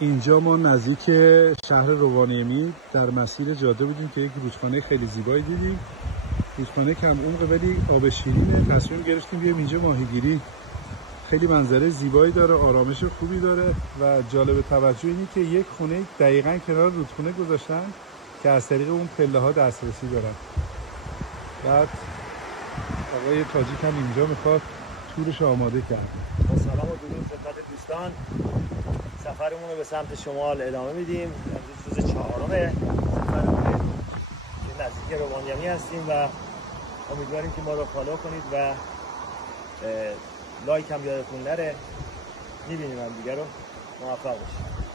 اینجا ما نزدیک شهر روانیمی در مسیر جاده بودیم که یک رودخانه خیلی زیبایی دیدیم. رودخانه کم عمق ولی آب شیرینه. تصمیم گرفتیم بیایم اینجا ماهیگیری. خیلی منظره زیبایی داره، آرامش خوبی داره و جالب توجه اینه که یک خونه دقیقاً کنار رودخانه گذاشتن که از طریق اون پله ها دسترسی دارن. بعد آقای تاجیک هم اینجا میخواد تورش آماده کرد. با سلام و درود خدمت دوستان، سفرمون رو به سمت شمال ادامه میدیم. امروز روز 4 سفرمون که نزدیک روانیمی هستیم و امیدواریم که ما رو فالو کنید و لایک هم یادتون نره. میبینیم هم دیگه رو. موفق باشید.